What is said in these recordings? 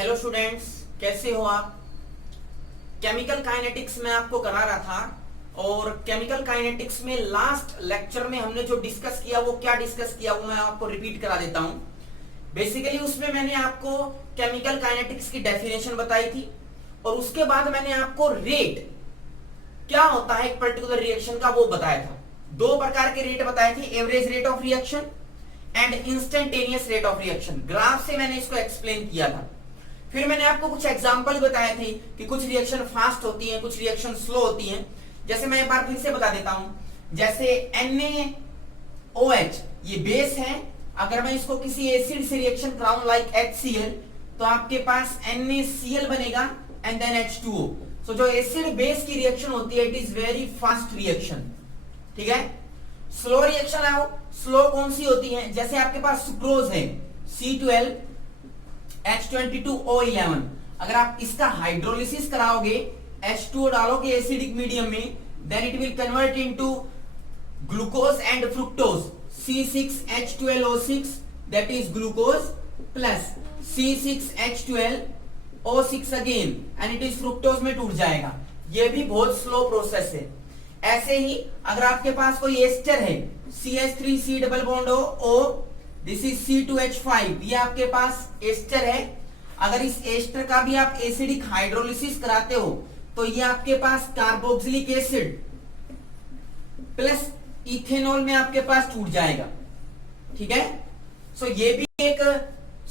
Hello students, कैसे हो आप। केमिकल काइनेटिक्स में आपको करा रहा था और केमिकल काइनेटिक्स में लास्ट लेक्चर में हमने जो डिस्कस किया वो क्या डिस्कस किया वो मैं आपको रिपीट करा देता हूं। बेसिकली उसमें मैंने आपको केमिकल काइनेटिक्स की डेफिनेशन बताई थी और उसके बाद मैंने आपको रेट क्या होता है एक पर्टिकुलर रिएक्शन का वो बताया था। दो प्रकार के रेट बताए थे, average rate of reaction and instantaneous rate of reaction. Graph से मैंने इसको एक्सप्लेन किया था। फिर मैंने आपको कुछ एग्जांपल बताए थे कि कुछ रिएक्शन फास्ट होती हैं, कुछ रिएक्शन स्लो होती हैं। जैसे मैं एक बार फिर से बता देता हूं, जैसे NaOH ये बेस है। अगर मैं इसको किसी एसिड से रिएक्शन कराऊं लाइक HCl तो आपके पास NaCl बनेगा एंड देन H2O। सो जो एसिड बेस की रिएक्शन होती है it is very fast reaction, ठीक है। स्लो रिएक्शन है, वो स्लो कौन सी होती है, जैसे आपके पास सुक्रोज है C12H22O11। अगर आप इसका हाइड्रोलिसिस कराओगे, H2O डालोगे एसिडिक मीडियम में, then it will convert into glucose and fructose C6H12O6 that is glucose plus C6H12O6 again and it is fructose में टूट जाएगा। ये भी बहुत स्लो प्रोसेस है। ऐसे ही अगर आपके पास कोई एस्टर है CH3C double bond O, this is C2H5, ये आपके पास एस्टर है। अगर इस एस्टर का भी आप एसिडिक हाइड्रोलिसिस कराते हो तो ये आपके पास कार्बोक्सिलिक एसिड प्लस इथेनॉल में आपके पास टूट जाएगा, ठीक है। सो ये भी एक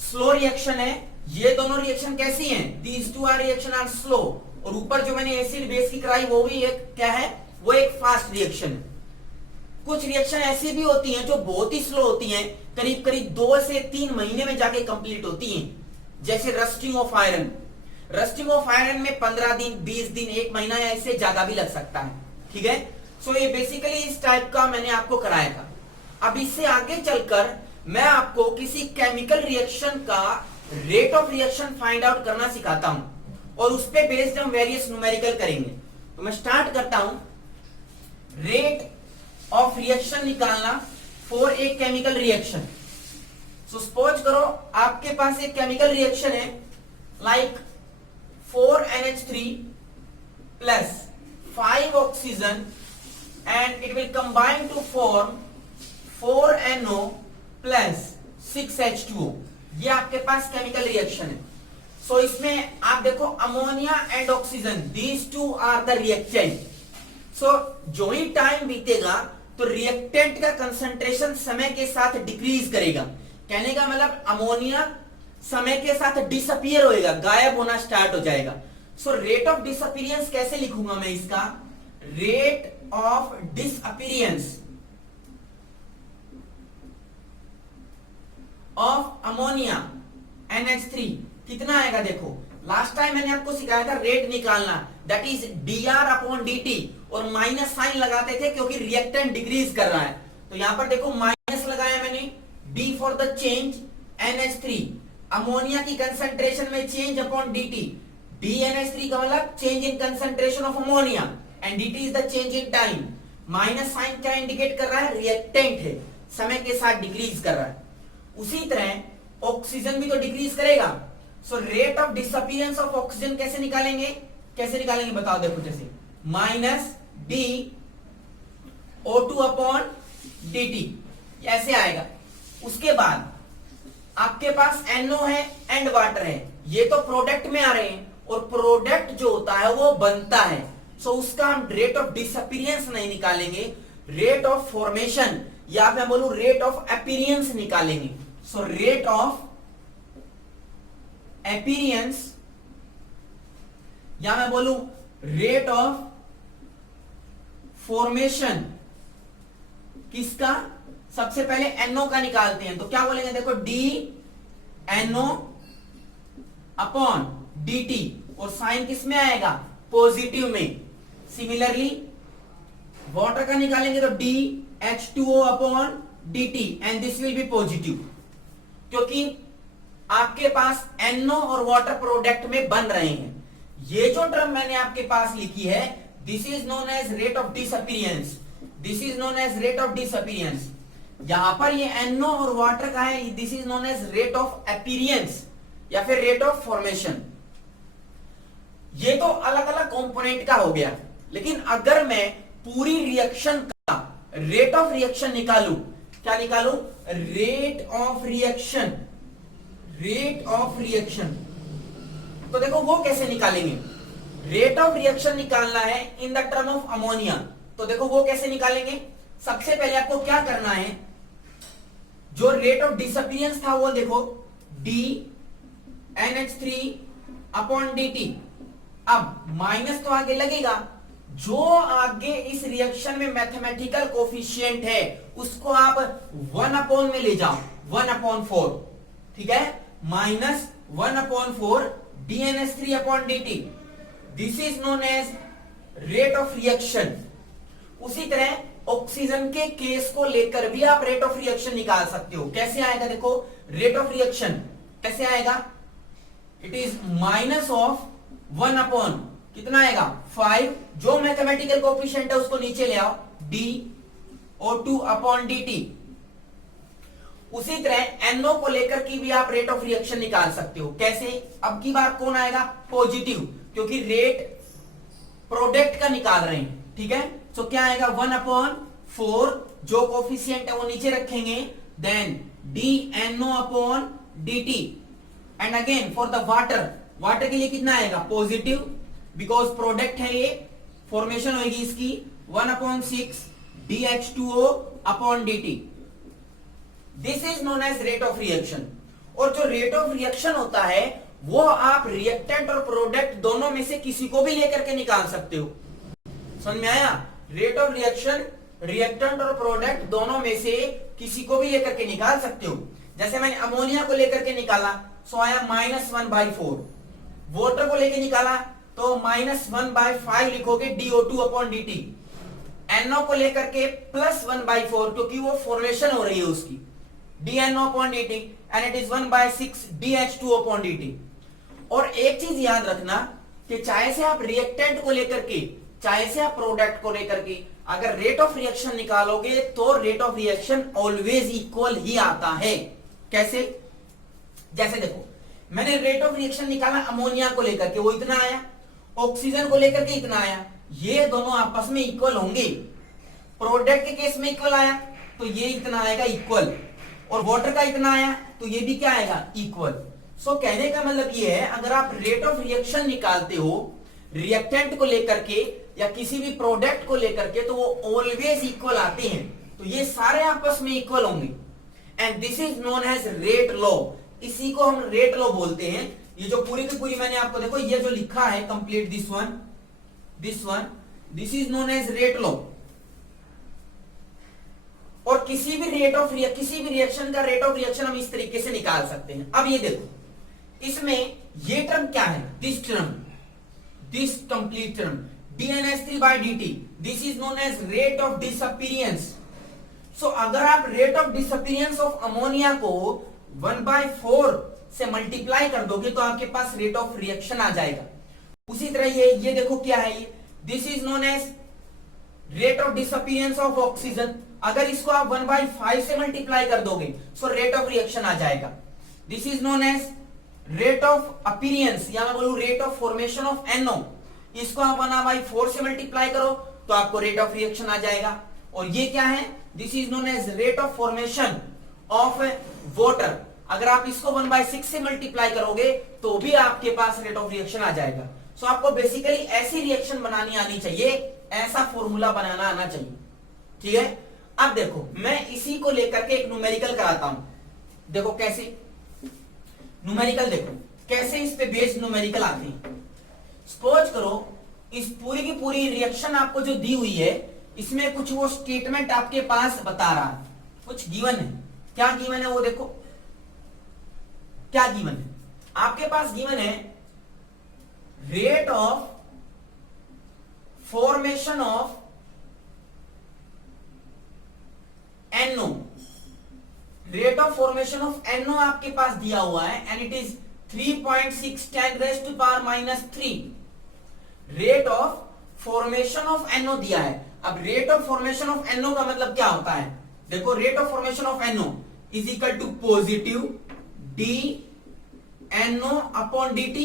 स्लो रिएक्शन है। ये दोनों रिएक्शन कैसी हैं? These two are reaction are slow. और ऊपर जो मैंने एसिड बेस की कराई वो भी एक क्या है, वो एक फास्ट रिएक्शन है। कुछ रिएक्शन ऐसी भी होती हैं जो बहुत ही स्लो होती हैं, करीब करीब 2 से 3 महीने में जाके कंप्लीट होती हैं। जैसे rusting of iron. Rusting of iron में 15 दिन, 20 दिन, 1 महीना या इससे ज्यादा भी लग सकता है, ठीक है। सो ये बेसिकली इस टाइप का मैंने आपको कराया था। अब इससे आगे चलकर मैं आपको किसी केमिकल रिएक्शन का rate of reaction find out करना सिखाता हूं और उस पे बेस्ड हम वेरियस न्यूमेरिकल करेंगे। तो मैं स्टार्ट करता हूं। रेट ऑफ रिएक्शन निकालना for a chemical reaction. So suppose करो आपके पास एक केमिकल रिएक्शन है like 4NH3 plus 5 oxygen and it will combine to form 4NO plus 6H2O। ये आपके पास केमिकल रिएक्शन है। सो इसमें आप देखो ammonia and oxygen, these two are the reactant. So जो ही टाइम बीतेगा तो रिएक्टेंट का कंसंट्रेशन समय के साथ डिक्रीज करेगा। कहने का मतलब अमोनिया समय के साथ डिसअपियर होएगा, गायब होना स्टार्ट हो जाएगा। सो रेट ऑफ डिसअपियरेंस कैसे लिखूंगा मैं इसका? Rate of disappearance of ammonia NH3 कितना आएगा? देखो लास्ट टाइम मैंने आपको सिखाया था रेट निकालना, दैट इज dR/dt और माइनस साइन लगाते थे क्योंकि रिएक्टेंट डिक्रीज कर रहा है। तो यहां पर देखो माइनस लगाया मैंने, D for the change NH3, ammonia की कंसंट्रेशन में चेंज अपॉन dt। DNH3 का मतलब change in concentration of ammonia and dt is the change in time. Minus sign क्या इंडिकेट कर रहा है? रिएक्टेंट है, समय के साथ डिक्रीज कर रहा है। उसी तरह ऑक्सीजन भी तो डिक्रीज करेगा। सो rate of disappearance of oxygen कैसे निकालेंगे? कैसे निकालेंगे बताओ। देखो जैसे माइनस DO2 अपॉन dt ऐसे आएगा। उसके बाद आपके पास NO है एंड वाटर है, ये तो प्रोडक्ट में आ रहे हैं और प्रोडक्ट जो होता है वो बनता है। सो उसका हम रेट ऑफ डिसअपियरेंस नहीं निकालेंगे, रेट ऑफ फॉर्मेशन या मैं बोलूं रेट ऑफ अपीयरेंस निकालेंगे। सो रेट ऑफ अपीयरेंस या मैं बोलूं रेट ऑफ फॉर्मेशन किसका? सबसे पहले NO का निकालते हैं तो क्या बोलेंगे? देखो DNO अपॉन dt और साइन किस में आएगा? पॉजिटिव में। सिमिलरली वाटर का निकालेंगे तो DH2O upon dt and this will be positive, क्योंकि आपके पास NO और वाटर प्रोडक्ट में बन रहे हैं। ये जो टर्म मैंने आपके पास लिखी है this is known as rate of disappearance, this is known as rate of disappearance. यहां पर ये NO और वाटर का है, this is known as rate of appearance. या फिर रेट ऑफ फॉर्मेशन। ये तो अलग अलग कंपोनेंट का हो गया, लेकिन अगर मैं पूरी रिएक्शन का रेट ऑफ रिएक्शन निकालूं, क्या निकालूं? Rate of reaction, rate of reaction. तो देखो वो कैसे निकालेंगे? रेट ऑफ रिएक्शन निकालना है in the term of ammonia, तो देखो वो कैसे निकालेंगे? सबसे पहले आपको क्या करना है, जो रेट ऑफ डिसअपीयरेंस था वो देखो DNH3 अपॉन dt। अब माइनस तो आगे लगेगा, जो आगे इस रिएक्शन में मैथमेटिकल कोफिशिएंट है उसको आप 1 में ले जाओ, 1/4, ठीक है? Minus 1/4 DNH3 upon dt, this is known as rate of reaction. उसी तरह ऑक्सीजन के केस को लेकर भी आप रेट ऑफ रिएक्शन निकाल सकते हो। कैसे आएगा? देखो रेट ऑफ रिएक्शन कैसे आएगा? इट इज माइनस ऑफ 1 कितना आएगा? 5, जो मैथमेटिकल कोफिशिएंट है उसको नीचे ले आओ, DO2 अपॉन dt। उसी तरह NO को लेकर की भी आप रेट ऑफ रिएक्शन निकाल सकते हो। कैसे? अब की बार कौन आएगा? पॉजिटिव, क्योंकि रेट प्रोडक्ट का निकाल रहे हैं, ठीक है? तो क्या आएगा? 1/4, जो कोफिशिएंट है वो नीचे रखेंगे, then DNO upon dt। And again for the water, water के लिए कितना आएगा? पॉजिटिव, बिकॉज प्रोडक्ट है ये, फॉर्मेशन होगी इसकी 1/6 DH2O upon dt। This is known as rate of reaction. और जो रेट ऑफ रिएक्शन होता है वो आप रिएक्टेंट और प्रोडक्ट दोनों में से किसी को भी लेकर के निकाल सकते हो। समझ में आया? रेट ऑफ रिएक्शन रिएक्टेंट और प्रोडक्ट दोनों में से किसी को भी लेकर के निकाल सकते हो। जैसे मैंने अमोनिया को लेकर के निकाला, सो आया -1/4। वाटर को लेकर निकाला तो -1/5 लिखोगे DO2 अपॉन dt। NO को लेकर के +1/4, क्योंकि वो फॉर्मेशन हो रही है उसकी, DNO upon dt, and it is 1/6 DH2 upon dt। और एक चीज याद रखना कि चाहे से आप रिएक्टेंट को लेकर के, चाहे से आप प्रोडक्ट को लेकर के अगर रेट ऑफ रिएक्शन निकालोगे तो rate of reaction always equal ही आता है। कैसे? जैसे देखो मैंने रेट ऑफ रिएक्शन निकाला अमोनिया को लेकर के, वो इतना आया, ऑक्सीजन को लेकर के इतना आया, ये दोनों आपस में इक्वल होंगे। प्रोडक्ट के केस में इक्वल आया तो ये इतना आएगा इक्वल, और वाटर का इतना आया तो ये भी क्या आएगा? इक्वल। सो कहने का मतलब ये है, अगर आप रेट ऑफ रिएक्शन निकालते हो रिएक्टेंट को लेकर के या किसी भी प्रोडक्ट को लेकर के, तो वो ऑलवेज इक्वल आते हैं, तो ये सारे आपस में इक्वल होंगे। And this is known as rate law. इसी को हम रेट लॉ बोलते हैं। ये जो पूरी की पूरी मैंने आपको देखो ये जो लिखा है complete, this one, this is known as rate law. और किसी भी रिएक्शन का रेट ऑफ रिएक्शन हम इस तरीके से निकाल सकते हैं। अब ये देखो, इसमें ये टर्म क्या है? This term, this complete term DNH3/dt, this is known as rate of disappearance. So अगर आप rate of disappearance of ammonia को 1/4 से मल्टीप्लाई कर दोगे तो आपके पास रेट ऑफ रिएक्शन आ जाएगा। उसी तरह ये देखो क्या है, ये this is known as rate of disappearance of oxygen. अगर इसको आप 1/5 से मल्टीप्लाई कर दोगे सो रेट ऑफ रिएक्शन आ जाएगा। This is known as rate of appearance, या मैं बोलूं rate of formation of NO। इसको आप 1/4 से मल्टीप्लाई करो तो आपको रेट ऑफ रिएक्शन आ जाएगा। और ये क्या है? This is known as rate of formation of water. अगर आप इसको 1/6 से मल्टीप्लाई करोगे तो भी आपके पास रेट ऑफ रिएक्शन आ जाएगा। सो आपको बेसिकली ऐसी रिएक्शन बनानी आनी चाहिए, ऐसा फॉर्मूला बनाना आना चाहिए, ठीक है? अब देखो मैं इसी को लेकर के एक न्यूमेरिकल कराता हूं। देखो कैसे न्यूमेरिकल, देखो कैसे इस पे बेस्ड न्यूमेरिकल आते हैं। सपोज करो इस पूरी की पूरी रिएक्शन आपको जो दी हुई है, इसमें कुछ वो स्टेटमेंट आपके पास बता रहा है, कुछ गिवन है। क्या गिवन है वो देखो, क्या गिवन है आपके पास? गिवन है rate of formation of NO। Rate of formation of NO आपके पास दिया हुआ है and it is 3.6 10⁻³ rate of formation of NO दिया है। अब rate of formation of NO का मतलब क्या होता है? देखो rate of formation of NO is equal to positive D NO upon dt,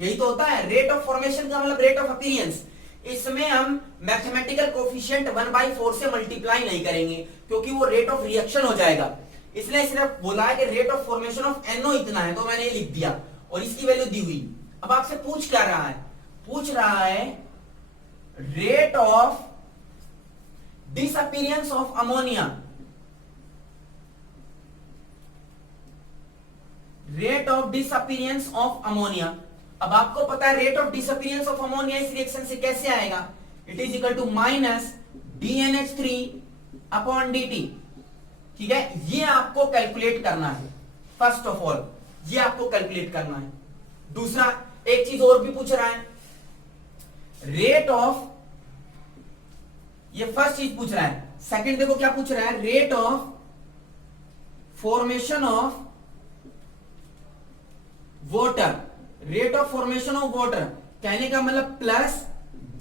यही तो होता है रेट ऑफ फॉर्मेशन का मतलब रेट ऑफ अपीयरेंस। इसमें हम मैथमेटिकल कोफिशिएंट 1/4 से मल्टीप्लाई नहीं करेंगे क्योंकि वो रेट ऑफ रिएक्शन हो जाएगा, इसलिए सिर्फ बोला है कि rate of formation of NO इतना है, तो मैंने ये लिख दिया और इसकी वैल्यू दी हुई। अब आपसे पूछ क्या रहा है, पूछ रहा है rate of disappearance of ammonia, rate of disappearance of ammonia. अब आपको पता है rate of disappearance of ammonia इस रिएक्शन से कैसे आएगा, it is equal to minus DNH3 upon dt। ठीक है, ये आपको कैलकुलेट करना है, फर्स्ट ऑफ ऑल ये आपको कैलकुलेट करना है। दूसरा एक चीज और भी पूछ रहा है, रेट ऑफ, ये फर्स्ट चीज पूछ रहा है। सेकंड देखो क्या पूछ रहा है, rate of formation of water, rate of formation of water कहने का मतलब प्लस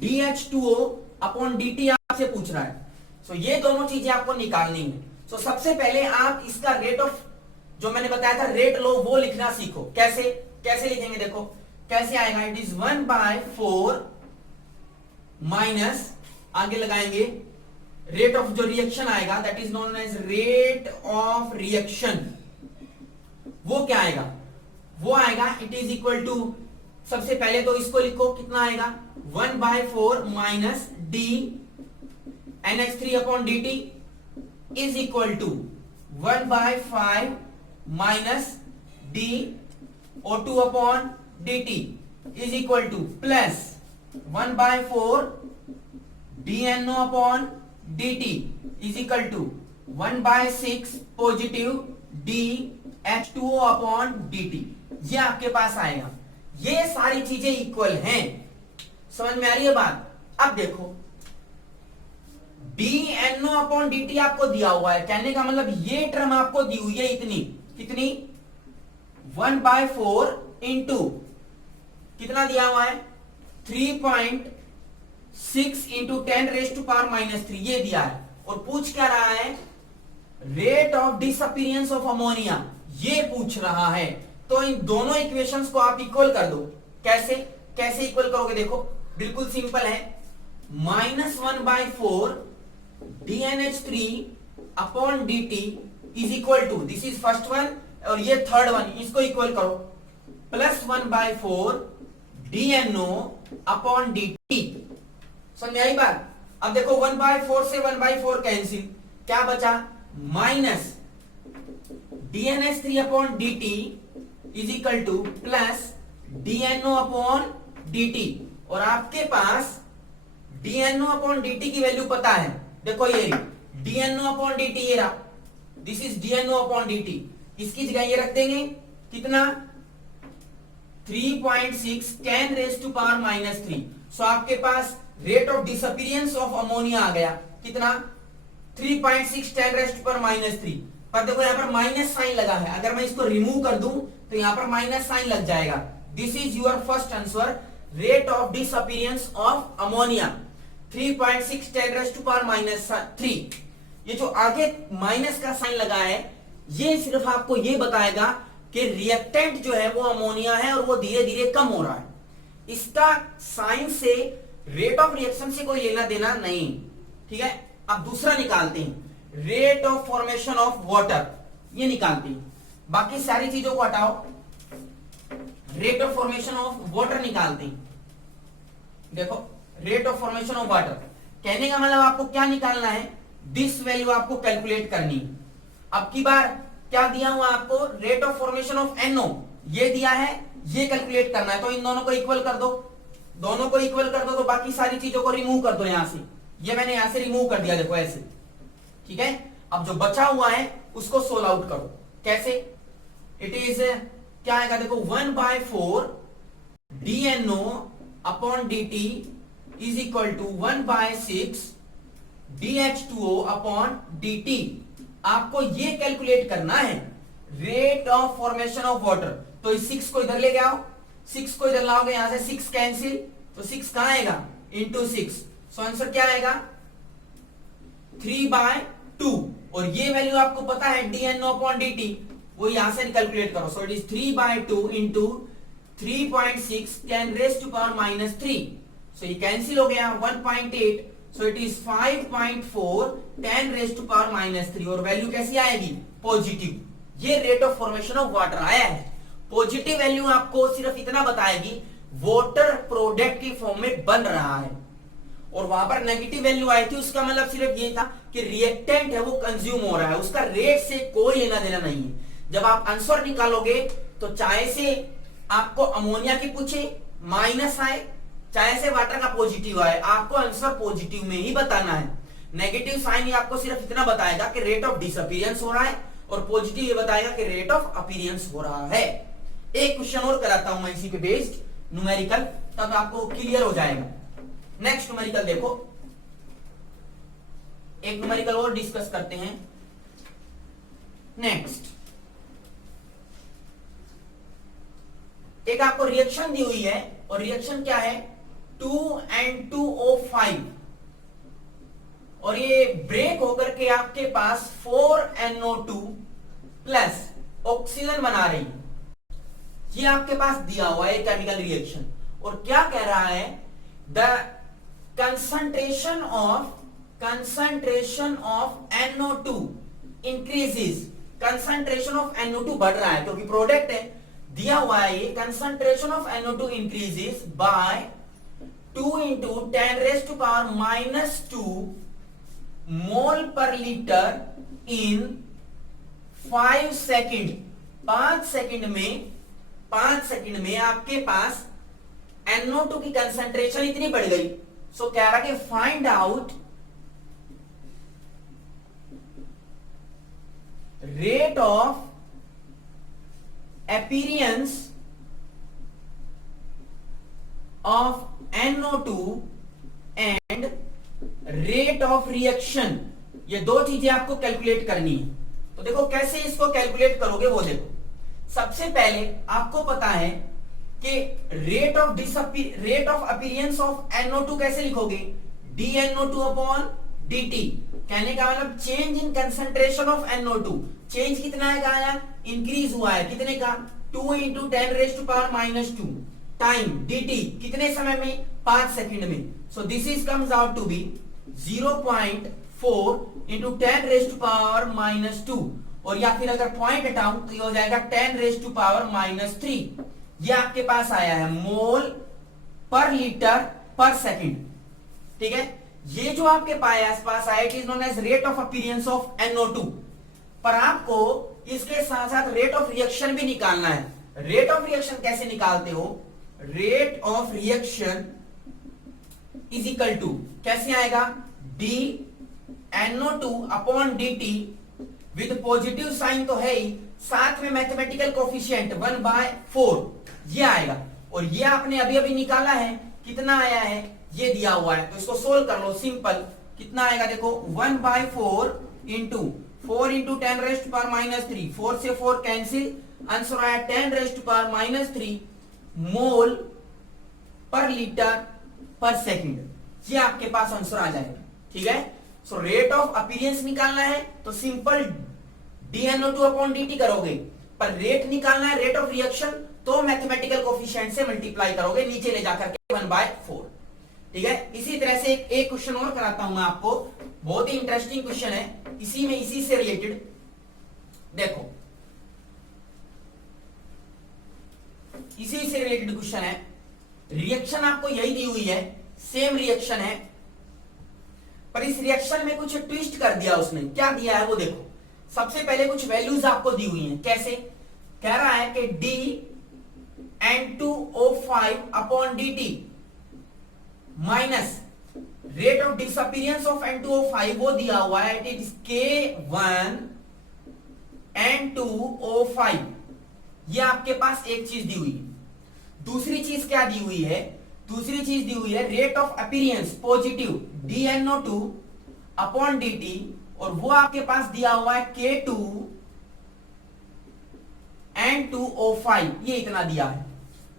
DH2O अपॉन dt आपसे पूछ रहा है। सो ये दोनों चीजें आपको निकालनी है। सो सबसे पहले आप इसका रेट ऑफ, जो मैंने बताया था रेट लो, वो लिखना सीखो। कैसे कैसे लिखेंगे, देखो कैसे आएगा, इट इज 1/4 माइनस, आगे लगाएंगे रेट ऑफ जो रिएक्शन आएगा that is known as rate of reaction. वो क्या आएगा, वो आएगा इट इज इक्वल टू, सबसे पहले तो इसको लिखो कितना आएगा 1/4 minus DNH3 upon dt is equal to 1/5 minus DO2 upon dt is equal to plus 1/4 DNO upon dt is equal to 1/6 positive DH2O upon dt। ये आपके पास आएगा, ये सारी चीजें इक्वल हैं, समझ में आ रही है बात। अब देखो DNO अपॉन dt आपको दिया हुआ है, कहने का मतलब ये टर्म आपको दी हुई है इतनी, कितनी 1/4 इंटू कितना दिया हुआ है 3.6 इंटू 10⁻⁻³ ये दिया है। और पूछ क्या रहा है, rate of disappearance of ammonia ये पूछ रहा है। तो इन दोनों इक्वेशंस को आप इक्वल कर दो। कैसे कैसे इक्वल करोगे, देखो बिल्कुल सिंपल है, -1/4 DNH3 upon dt is equal to, this is first one और ये थर्ड वन, इसको इक्वल करो, प्लस 1/4 DNO अपॉन dt। समझ आई बात। अब देखो 1/4 से 1/4 कैंसिल, क्या बचा minus DNH3 upon dt is equal to plus DNO upon dt। और आपके पास DNO अपॉन dt की वैल्यू पता है, देखो ये DNO अपॉन dt ये रहा, this is DNO upon dt, इसकी जगह ये रख देंगे कितना 3.6 10⁻⁻³ सो आपके पास rate of disappearance of ammonia आ गया कितना 3.6 10⁻⁻³ पर देखो यहां पर माइनस साइन लगा है, अगर मैं इसको रिमूव कर दूं तो यहां पर माइनस साइन लग जाएगा। This is your first answer, rate of disappearance of ammonia 3.6 10⁻⁻³। ये जो आगे माइनस का साइन लगा है ये सिर्फ आपको ये बताएगा कि रिएक्टेंट जो है वो अमोनिया है और वो धीरे धीरे कम हो रहा है। इसका साइन से रेट ऑफ रिएक्शन से कोई लेना देना नहीं, ठीक है। अब दूसरा निकालते हैं, rate of formation of water, ये निकालते हैं, बाकी सारी चीजों को हटाओ, rate of formation of water निकालते हैं। देखो rate of formation of water कहने का मतलब आपको क्या निकालना है, दिस वैल्यू आपको कैलकुलेट करनी है। अब की बार क्या दिया हुआ आपको, rate of formation of NO ये दिया है, ये कैलकुलेट करना है। तो इन दोनों को इक्वल कर दो, दोनों को इक्वल कर दो तो बाकी सारी चीजों को रिमूव कर दो यहां से, ये मैंने यहां से रिमूव कर दिया, देखो ऐसे, ठीक है। अब जो बचा हुआ है उसको सोल्व आउट करो, कैसे, इट इज क्या आएगा, देखो 1/4 DNO upon dt is equal to 1/6 DH2O upon dt। आपको ये कैलकुलेट करना है rate of formation of water. तो इस 6 को इधर ले आओ, 6 को इधर लाओगे, यहां से 6 कैंसिल, तो 6 कहां आएगा इंटू 6, सो आंसर क्या आएगा 3/2। और ये वैल्यू आपको पता है DNO अपॉन dt, वो यहां से कैलकुलेट करो। So it is 3/2 into 3.6 10 raise to power minus 3। So ये कैंसिल हो गया 1.8। So it is 5.4 10 raise to power minus 3 और वैल्यू कैसी आएगी? पॉजिटिव। ये rate of formation of water आया है। पॉजिटिव वैल्यू आपको सिर्फ इतना बताएगी वाटर प्रोडक्ट की फॉर्म में बन रहा है, और वहां पर नेगेटिव वैल्यू आई थी उसका मतलब सिर्फ ये था कि रिएक्टेंट है वो कंज्यूम हो रहा है, उसका रेट से कोई लेना देना नहीं है। जब आप आंसर निकालोगे तो चाहे से आपको अमोनिया की पूछे माइनस आए, चाहे से वाटर का पॉजिटिव आए, आपको आंसर पॉजिटिव में ही बताना है। नेगेटिव साइन ये आपको सिर्फ इतना बताएगा कि रेट ऑफ डिसअपीयरेंस हो रहा है, और पॉजिटिव ये बताएगा कि रेट ऑफ अपीयरेंस हो रहा है। एक क्वेश्चन और कराता हूं मैं इसी पे बेस्ड न्यूमेरिकल, तब आपको क्लियर हो जाएगा। नेक्स्ट न्यूमेरिकल देखो, एक न्यूमेरिकल और डिस्कस करते हैं। नेक्स्ट एक आपको रिएक्शन दी हुई है, और रिएक्शन क्या है? 2N2O5, और ये ब्रेक होकर के आपके पास 4NO2 प्लस ऑक्सीजन बना रही है। ये आपके पास दिया हुआ है केमिकल रिएक्शन, और क्या कह रहा है? The concentration of NO2 increases। concentration of NO2 बढ़ रहा है क्योंकि प्रोडक्ट है, दिया हुआ है ये। concentration of NO2 increases by 2 into 10 raised to power minus 2 mole per liter in 5 second. 5 second में आपके पास NO2 की कंसंट्रेशन इतनी बढ़ गई। सो कह रहा कि find out rate of appearance of NO2 and rate of reaction. ये दो चीजें आपको कैलकुलेट करनी है। तो देखो कैसे इसको कैलकुलेट करोगे वो देखो। सबसे पहले आपको पता है कि rate of appearance of NO2 कैसे लिखोगे? dNO2 upon dt। कहने का मतलब change in concentration of NO2। Change कितना आया? इंक्रीज हुआ है। कितने का? 2 into 10 raise to power minus 2 time dt। कितने समय में? 5 सेकेंड में। So this is comes out to be 0.4 into 10 raise to power minus 2, और या फिर अगर पॉइंट हटाऊं तो ये हो जाएगा 10 रेज टू पावर माइनस 3। ये आपके पास आया है मोल पर लीटर पर सेकंड। ठीक है, ये जो आपके पास आया it is known as rate of appearance of NO2। पर आपको इसके साथ साथ रेट ऑफ रिएक्शन भी निकालना है। रेट ऑफ रिएक्शन कैसे निकालते हो? Rate of reaction is equal to कैसे आएगा? dNO2 upon dt with positive sign तो है ही, साथ में मैथमेटिकल कोफिशिएंट 1/4 ये आएगा। और ये आपने अभी अभी निकाला है, कितना आया है ये दिया हुआ है, तो इसको सोल्व कर लो। सिंपल कितना आएगा देखो, 1/4 into 4 into 10 raise to power minus 3, 4 से 4 कैंसिल, आंसर आया 10 raise to power minus 3 mole per litre पर सेकंड। ये आपके पास आंसर आ जाएगा। ठीक है, सो रेट ऑफ अपीयरेंस निकालना है तो सिंपल dNO2 अपॉन dt करोगे, पर रेट निकालना है रेट ऑफ रिएक्शन तो मैथमेटिकल कोफिशिएंट से मल्टीप्लाई करोगे नीचे ले जाकर के 1/4। ठीक है, इसी तरह से एक क्वेश्चन और कराता हूं मैं आपको, बहुत ही इंटरेस्टिंग क्वेश्चन है, इसी से रिलेटेड। देखो इसी से रिलेटेड क्वेश्चन है, रिएक्शन आपको यही दी हुई है, सेम रिएक्शन है, पर इस रिएक्शन में कुछ ट्विस्ट कर दिया उसने। क्या दिया है वो देखो। सबसे पहले कुछ वैल्यूज आपको दी हुई हैं। कैसे? कह रहा है कि dN2O5 upon dt minus rate of disappearance of N2O5 वो दिया हुआ है, इट इज K1N2O5। ये आपके पास एक चीज दी हुई है। दूसरी चीज क्या दी हुई है? दूसरी चीज दी हुई है rate of appearance positive dNO2 upon dt, और वो आपके पास दिया हुआ है K2N2O5। ये इतना दिया है।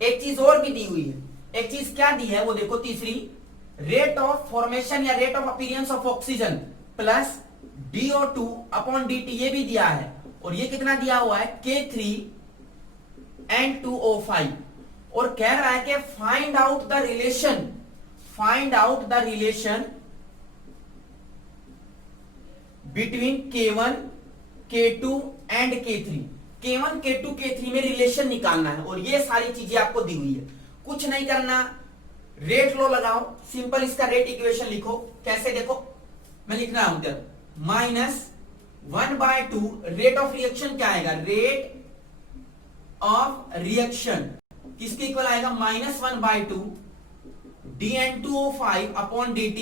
एक चीज और भी दी हुई है। एक चीज क्या दी है वो देखो, तीसरी रेट ऑफ फॉर्मेशन या rate of appearance of oxygen plus DO2 upon dt ये भी दिया है, और ये कितना दिया हुआ है K3N2O5 और कह रहा है कि find out the relation between K1 K2 and K3। K1 K2 K3 में रिलेशन निकालना है और ये सारी चीजें आपको दी हुई है, कुछ नहीं करना, रेट लो लगाओ, सिंपल इसका रेट इक्वेशन लिखो। कैसे देखो, मैं लिख रहा हूं इधर -1/2 रेट ऑफ रिएक्शन क्या आएगा, रेट ऑफ रिएक्शन किसके इक्वल आएगा, -1/2 dN2O5 upon dt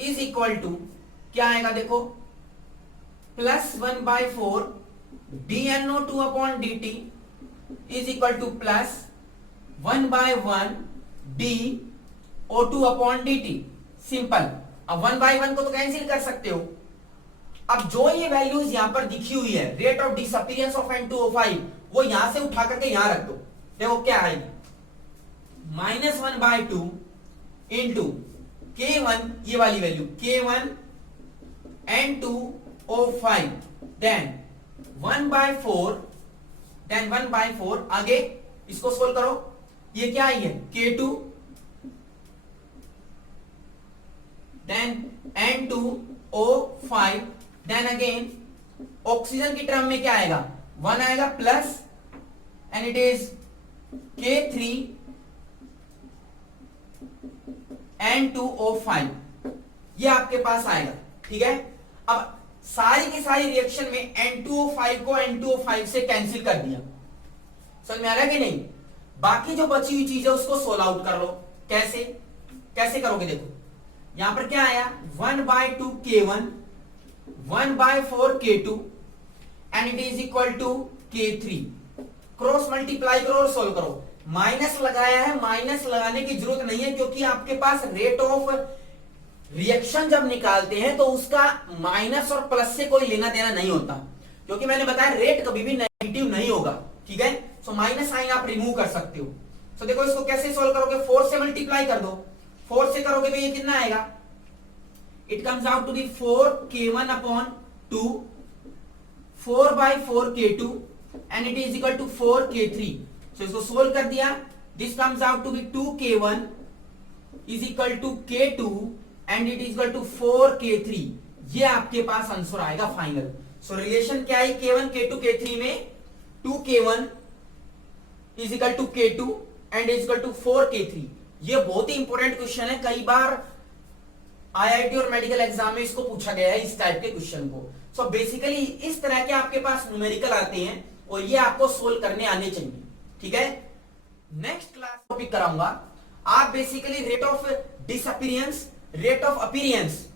is equal to क्या आएगा देखो, +1/4 dNO2 upon dt is equal to +1/1 dO2 upon dt। Simple. अब 1/1 को तो कैंसिल कर सकते हो। अब जो ये वैल्यूज यहां पर दिखी हुई है, rate of disappearance of N2O5, वो यहां से उठा करके यहां रख दो। देखो क्या आएगी, -1/2 इंटू K1, ये वाली वैल्यू K1 N2O5 देन 1/4 आगे इसको सोल्व करो, ये क्या आई है K2 then N2O5 then again oxygen की टर्म में क्या आएगा, 1 आएगा plus and it is K3 N2O5, ये आपके पास आएगा। ठीक है, अब सारी की सारी रिएक्शन में N2O5 को N2O5 से कैंसिल कर दिया, समझ में आ रहा है कि नहीं। बाकी जो बची हुई चीज है उसको सोल्व आउट कर लो। कैसे कैसे करोगे, देखो यहां पर क्या आया 1/2 K1 1/4 K2 and it is equal to K3। Cross multiply करो और सोल्व करो। माइनस लगाया है, माइनस लगाने की जरूरत नहीं है क्योंकि आपके पास रेट ऑफ रिएक्शन जब निकालते हैं तो उसका माइनस और प्लस से कोई लेना देना नहीं होता, क्योंकि मैंने बताया रेट कभी भी नेगेटिव नहीं होगा। ठीक है, सो माइनस साइन आप रिमूव कर सकते हो। सो देखो इसको कैसे सोल्व करोगे, 4 से मल्टीप्लाई कर दो। 4 से करोगे तो ये कितना आएगा, it comes out to be 4K1 upon 2 4/4 K2 and it is equal to 4K3। So इसको सोल्व कर दिया, this comes out to be 2K1 is equal to K2 and it is equal to 4K3। ये आपके पास answer आएगा final. So relation क्या है K1 K2 K3 में, 2K1 is equal to K2 and is equal to 4K3। ये बहुत ही इंपॉर्टेंट क्वेश्चन है, कई बार आईआईटी और मेडिकल एग्जाम में इसको पूछा गया है इस टाइप के क्वेश्चन को। सो बेसिकली इस तरह के आपके पास न्यूमेरिकल आते हैं और ये आपको सोल्व करने आने चाहिए। ठीक है, नेक्स्ट क्लास टॉपिक कराऊंगा। आप basically rate of disappearance, rate of appearance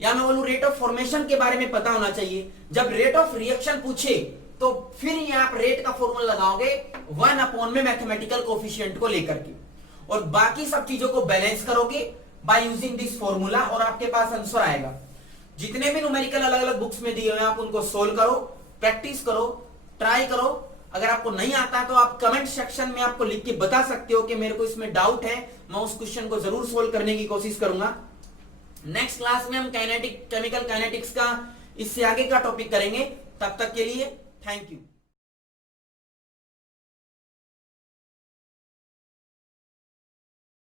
या मैं बोलूं रेट ऑफ फॉर्मेशन के बारे में पता होना चाहिए। जब रेट ऑफ रिएक्शन पूछे तो फिर ये आप रेट का फॉर्मूला लगाओगे 1 अपॉन में मैथमेटिकल कोफिशिएंट को लेकर के, और बाकी सब चीजों को बैलेंस करोगे बाय यूजिंग दिस फॉर्मूला और आपके पास आंसर आएगा। जितने भी न्यूमेरिकल अलग अलग बुक्स में दिए हुए हैं आप उनको सोल्व करो, प्रैक्टिस करो, ट्राई करो। अगर आपको नहीं आता तो आप कमेंट सेक्शन में आपको लिख के बता सकते हो कि मेरे को इसमें डाउट है, मैं उस क्वेश्चन को जरूर सोल्व करने की कोशिश करूंगा। नेक्स्ट क्लास में हम केमिकल काइनेटिक्स का इससे आगे का टॉपिक करेंगे। तब तक के लिए थैंक यू।